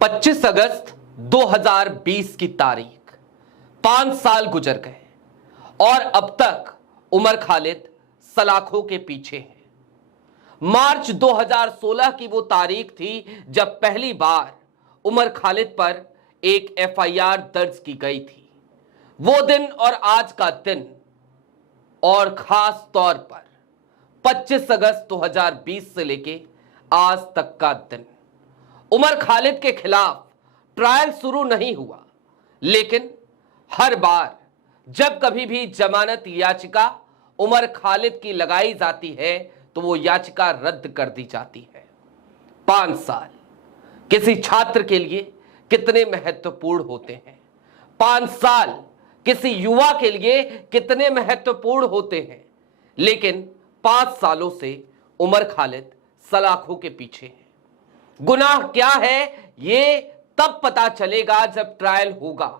25 अगस्त 2020 की तारीख, 5 साल गुजर गए और अब तक उमर खालिद सलाखों के पीछे है। मार्च 2016 की वो तारीख थी जब पहली बार उमर खालिद पर एक एफआईआर दर्ज की गई थी। वो दिन और आज का दिन और खास तौर पर 25 अगस्त 2020 से लेके आज तक का दिन, उमर खालिद के खिलाफ ट्रायल शुरू नहीं हुआ, लेकिन हर बार जब कभी भी जमानत याचिका उमर खालिद की लगाई जाती है तो वो याचिका रद्द कर दी जाती है। 5 साल किसी छात्र के लिए कितने महत्वपूर्ण होते हैं, 5 साल किसी युवा के लिए कितने महत्वपूर्ण होते हैं, लेकिन 5 सालों से उमर खालिद सलाखों के पीछे है। गुनाह क्या है ये तब पता चलेगा जब ट्रायल होगा।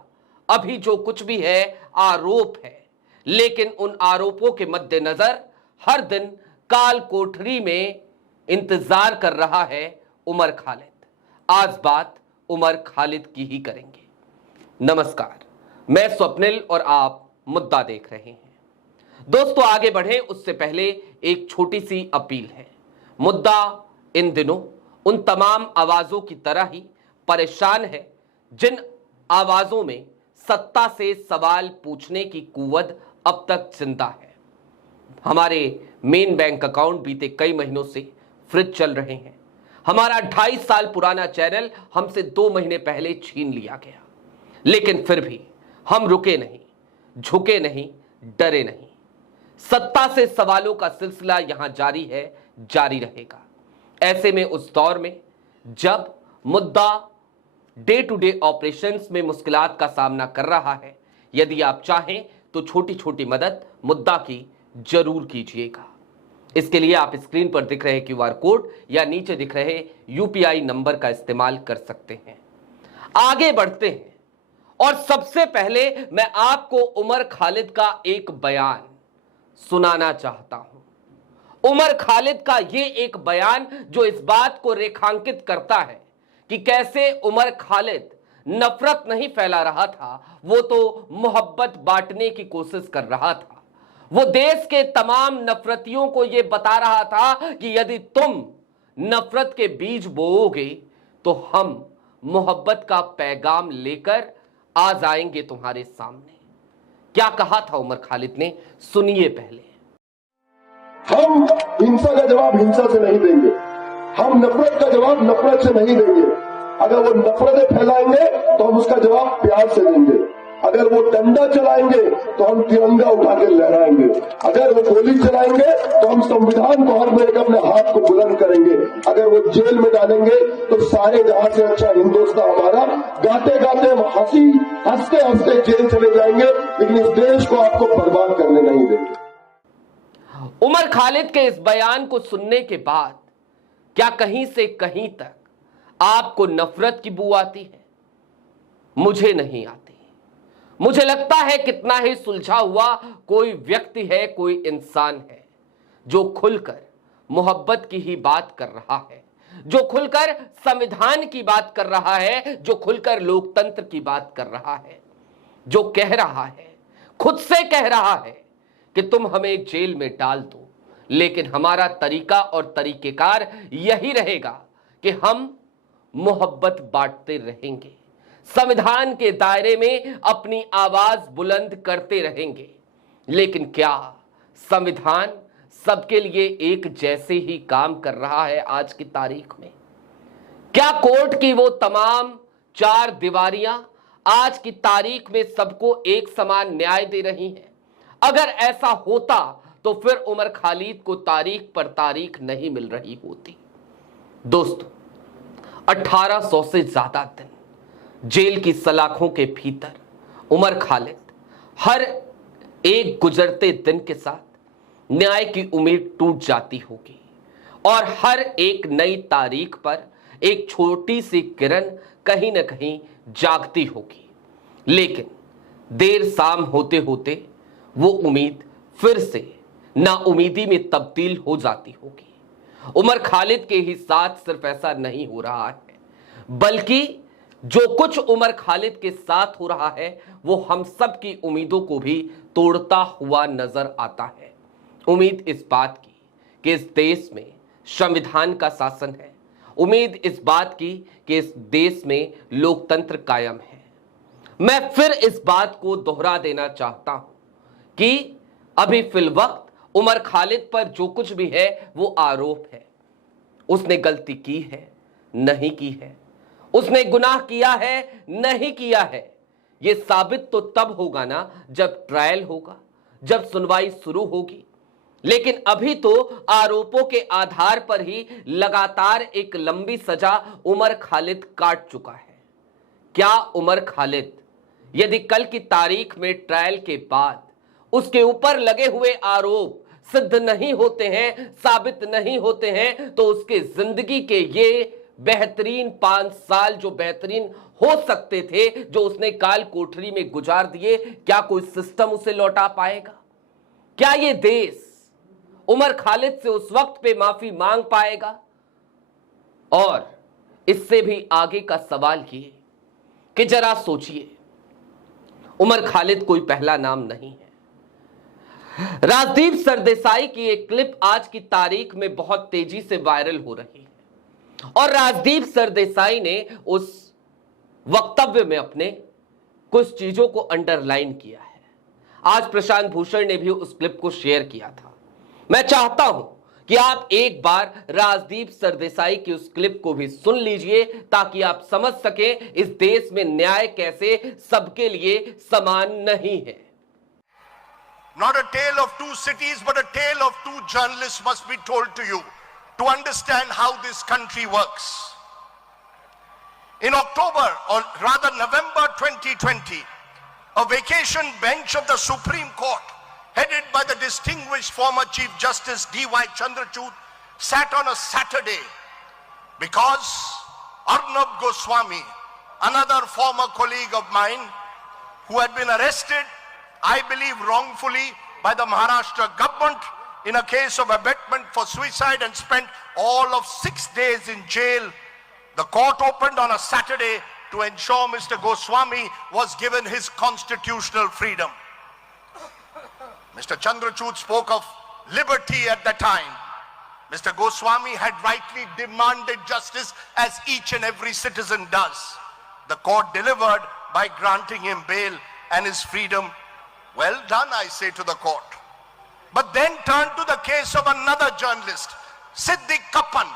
अभी जो कुछ भी है आरोप है, लेकिन उन आरोपों के मद्देनजर हर दिन काल कोठरी में इंतजार कर रहा है उमर खालिद। आज बात उमर खालिद की ही करेंगे। नमस्कार, मैं स्वप्निल और आप मुद्दा देख रहे हैं। दोस्तों, आगे बढ़े उससे पहले एक छोटी सी अपील है। मुद्दा इन दिनों उन तमाम आवाजों की तरह ही परेशान है जिन आवाजों में सत्ता से सवाल पूछने की कुव्वत अब तक जिंदा है। हमारे मेन बैंक अकाउंट बीते कई महीनों से फ्रीज चल रहे हैं। हमारा 2.5 साल पुराना चैनल हमसे 2 महीने पहले छीन लिया गया, लेकिन फिर भी हम रुके नहीं, झुके नहीं, डरे नहीं। सत्ता से सवालों का सिलसिला यहां जारी है, जारी रहेगा। ऐसे में उस दौर में जब मुद्दा डे टू डे ऑपरेशंस में मुश्किलात का सामना कर रहा है, यदि आप चाहें तो छोटी छोटी मदद मुद्दा की जरूर कीजिएगा। इसके लिए आप स्क्रीन पर दिख रहे क्यूआर कोड या नीचे दिख रहे यूपीआई नंबर का इस्तेमाल कर सकते हैं। आगे बढ़ते हैं और सबसे पहले मैं आपको उमर खालिद का एक बयान सुनाना चाहता हूं। उमर खालिद का ये एक बयान जो इस बात को रेखांकित करता है कि कैसे उमर खालिद नफरत नहीं फैला रहा था, वो तो मोहब्बत बांटने की कोशिश कर रहा था। वो देश के तमाम नफरतियों को ये बता रहा था कि यदि तुम नफरत के बीज बोओगे तो हम मोहब्बत का पैगाम लेकर आ जाएंगे तुम्हारे सामने। क्या कहा था उमर खालिद ने, सुनिए पहले। हम हिंसा का जवाब हिंसा से नहीं देंगे, हम नफरत का जवाब नफरत से नहीं देंगे। अगर वो नफरतें फैलाएंगे तो हम उसका जवाब प्यार से देंगे। अगर वो डंडा चलाएंगे तो हम तिरंगा उठा के लहराएंगे। अगर वो गोली चलाएंगे तो हम संविधान को हर मेरे अपने हाथ को बुलंद करेंगे। अगर वो जेल में डालेंगे तो सारे जहां से अच्छा हिंदुस्तान हमारा, गाते गाते हम हंसते हंसते जेल चले जाएंगे, लेकिन इस देश को आपको बर्बाद करने नहीं देंगे। उमर खालिद के इस बयान को सुनने के बाद क्या कहीं से कहीं तक आपको नफरत की बू आती है? मुझे नहीं आती। मुझे लगता है कितना ही सुलझा हुआ कोई व्यक्ति है, कोई इंसान है जो खुलकर मोहब्बत की ही बात कर रहा है, जो खुलकर संविधान की बात कर रहा है, जो खुलकर लोकतंत्र की बात कर रहा है, जो कह रहा है, खुद से कह रहा है कि तुम हमें जेल में डाल दो, लेकिन हमारा तरीका और तरीकेकार यही रहेगा कि हम मोहब्बत बांटते रहेंगे, संविधान के दायरे में अपनी आवाज बुलंद करते रहेंगे। लेकिन क्या संविधान सबके लिए एक जैसे ही काम कर रहा है आज की तारीख में? क्या कोर्ट की वो तमाम 4 दीवारियां आज की तारीख में सबको एक समान न्याय दे रही हैं? अगर ऐसा होता तो फिर उमर खालिद को तारीख पर तारीख नहीं मिल रही होती। दोस्तों, 1800 से ज्यादा दिन जेल की सलाखों के भीतर उमर खालिद हर एक गुजरते दिन के साथ न्याय की उम्मीद टूट जाती होगी और हर एक नई तारीख पर एक छोटी सी किरण कहीं न कहीं जागती होगी। लेकिन देर शाम होते होते वो उम्मीद फिर से नाउमीदी में तब्दील हो जाती होगी। उमर खालिद के ही साथ सिर्फ ऐसा नहीं हो रहा है, बल्कि जो कुछ उमर खालिद के साथ हो रहा है वो हम सब की उम्मीदों को भी तोड़ता हुआ नजर आता है। उम्मीद इस बात की कि इस देश में संविधान का शासन है, उम्मीद इस बात की कि इस देश में लोकतंत्र कायम है। मैं फिर इस बात को दोहरा देना चाहता हूं कि अभी फिलवक्त उमर खालिद पर जो कुछ भी है वो आरोप है। उसने गलती की है, नहीं की है, उसने गुनाह किया है, नहीं किया है, यह साबित तो तब होगा ना जब ट्रायल होगा, जब सुनवाई शुरू होगी। लेकिन अभी तो आरोपों के आधार पर ही लगातार एक लंबी सजा उमर खालिद काट चुका है। क्या उमर खालिद यदि कल की तारीख में ट्रायल के बाद उसके ऊपर लगे हुए आरोप सिद्ध नहीं होते हैं, साबित नहीं होते हैं, तो उसके जिंदगी के ये बेहतरीन 5 साल जो बेहतरीन हो सकते थे, जो उसने काल कोठरी में गुजार दिए, क्या कोई सिस्टम उसे लौटा पाएगा? क्या ये देश उमर खालिद से उस वक्त पे माफी मांग पाएगा? और इससे भी आगे का सवाल ये कि जरा सोचिए, उमर खालिद कोई पहला नाम नहीं है। राजदीप सरदेसाई की एक क्लिप आज की तारीख में बहुत तेजी से वायरल हो रही है और राजदीप सरदेसाई ने उस वक्तव्य में अपने कुछ चीजों को अंडरलाइन किया है। आज प्रशांत भूषण ने भी उस क्लिप को शेयर किया था। मैं चाहता हूं कि आप एक बार राजदीप सरदेसाई की उस क्लिप को भी सुन लीजिए ताकि आप समझ सकें इस देश में न्याय कैसे सबके लिए समान नहीं है। Not a tale of two cities, but a tale of two journalists must be told to you to understand how this country works. In October, or rather November 2020, a vacation bench of the Supreme Court, headed by the distinguished former Chief Justice D.Y. Chandrachud, sat on a Saturday because Arnab Goswami, another former colleague of mine, who had been arrested, I believe wrongfully, by the Maharashtra government in a case of abetment for suicide and spent all of 6 days in jail. The court opened on a Saturday to ensure Mr. Goswami was given his constitutional freedom. Mr. Chandrachud spoke of liberty at the time. Mr. Goswami had rightly demanded justice as each and every citizen does. The court delivered by granting him bail and his freedom. Well done, I say to the court. But then turn to the case of another journalist, Siddiq Kappan,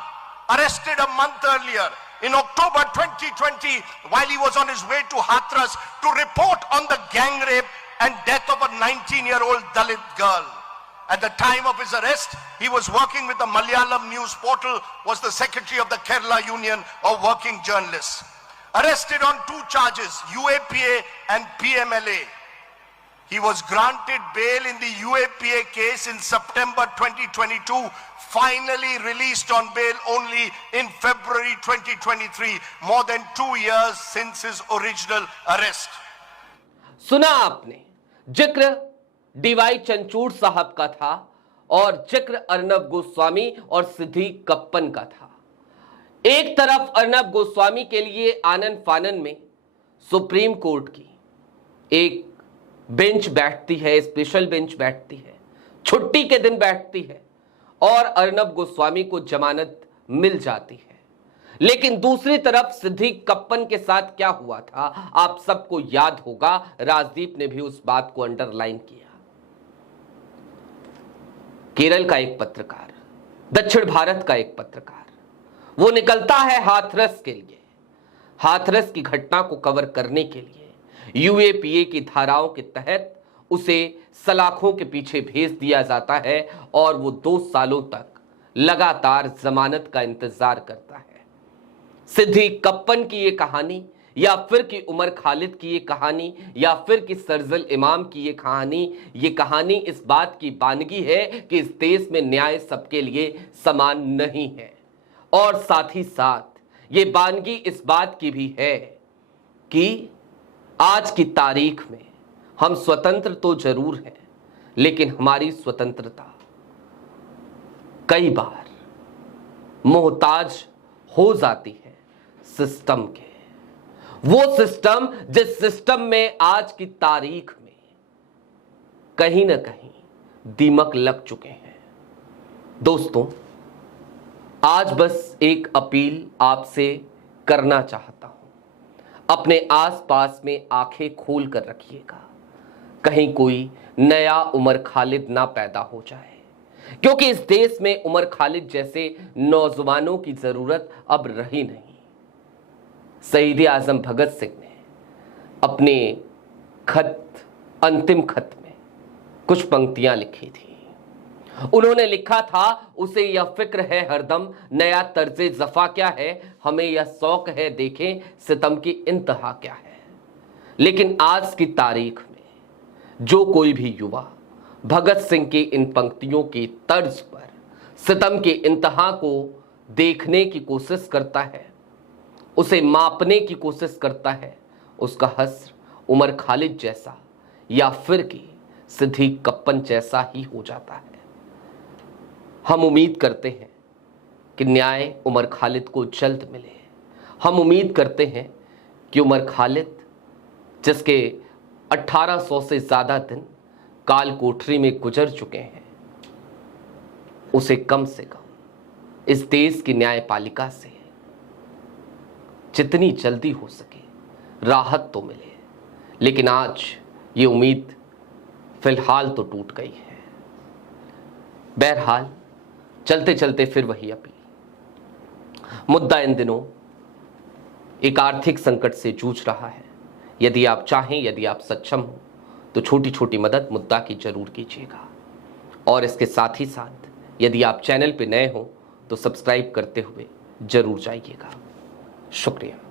arrested a month earlier in October 2020 while he was on his way to Hathras to report on the gang rape and death of a 19-year-old Dalit girl. At the time of his arrest, he was working with the Malayalam news portal, was the secretary of the Kerala Union of Working Journalists. Arrested on 2 charges, UAPA and PMLA. He was granted bail in the UAPA case in September 2022, finally released on bail only in February 2023, more than 2 years since his original arrest. सुना आपने, जिक्र D Y Chandrachud साहब का था और जिक्र अर्नब गोस्वामी और सिद्दीक कप्पन का था। एक तरफ अर्नब गोस्वामी के लिए आनन फानन में सुप्रीम कोर्ट की एक बेंच बैठती है, स्पेशल बेंच बैठती है, छुट्टी के दिन बैठती है और अर्नब गोस्वामी को जमानत मिल जाती है। लेकिन दूसरी तरफ सिद्दीक कप्पन के साथ क्या हुआ था आप सबको याद होगा। राजदीप ने भी उस बात को अंडरलाइन किया। केरल का एक पत्रकार, दक्षिण भारत का एक पत्रकार, वो निकलता है हाथरस के लिए, हाथरस की घटना को कवर करने के लिए। यूएपीए की धाराओं के तहत उसे सलाखों के पीछे भेज दिया जाता है और वो 2 सालों तक लगातार जमानत का इंतजार करता है। सिद्दीक कप्पन की ये कहानी या फिर कि उमर खालिद की ये कहानी या फिर कि सरजल इमाम की ये कहानी इस बात की बानगी है कि इस देश में न्याय सबके लिए समान नहीं है। और साथ ही साथ ये बानगी इस बात की भी है कि आज की तारीख में हम स्वतंत्र तो जरूर हैं, लेकिन हमारी स्वतंत्रता कई बार मोहताज हो जाती है सिस्टम के। वो सिस्टम जिस सिस्टम में आज की तारीख में कहीं ना कहीं दीमक लग चुके हैं। दोस्तों, आज बस एक अपील आपसे करना चाहता हूं, अपने आसपास में आंखें खोल कर रखिएगा, कहीं कोई नया उमर खालिद ना पैदा हो जाए, क्योंकि इस देश में उमर खालिद जैसे नौजवानों की जरूरत अब रही नहीं। शहीद आजम भगत सिंह ने अपने अंतिम खत में कुछ पंक्तियां लिखी थी। उन्होंने लिखा था, उसे यह फिक्र है हरदम नया तर्जे जफा क्या है, हमें यह शौक है देखें सितम की इंतहा क्या है। लेकिन आज की तारीख में जो कोई भी युवा भगत सिंह की इन पंक्तियों की तर्ज पर सितम की इंतहा को देखने की कोशिश करता है, उसे मापने की कोशिश करता है, उसका हस्र उमर खालिद जैसा या फिर कि सिद्दीक कप्पन जैसा ही हो जाता है। हम उम्मीद करते हैं कि न्याय उमर खालिद को जल्द मिले। हम उम्मीद करते हैं कि उमर खालिद, जिसके 1800 से ज्यादा दिन काल कोठरी में गुजर चुके हैं, उसे कम से कम इस देश की न्यायपालिका से जितनी जल्दी हो सके राहत तो मिले। लेकिन आज ये उम्मीद फिलहाल तो टूट गई है। बहरहाल चलते चलते फिर वही अपील। मुद्दा इन दिनों एक आर्थिक संकट से जूझ रहा है। यदि आप चाहें, यदि आप सक्षम हो, तो छोटी छोटी मदद मुद्दा की जरूर कीजिएगा। और इसके साथ ही साथ यदि आप चैनल पर नए हो तो सब्सक्राइब करते हुए जरूर जाइएगा। शुक्रिया।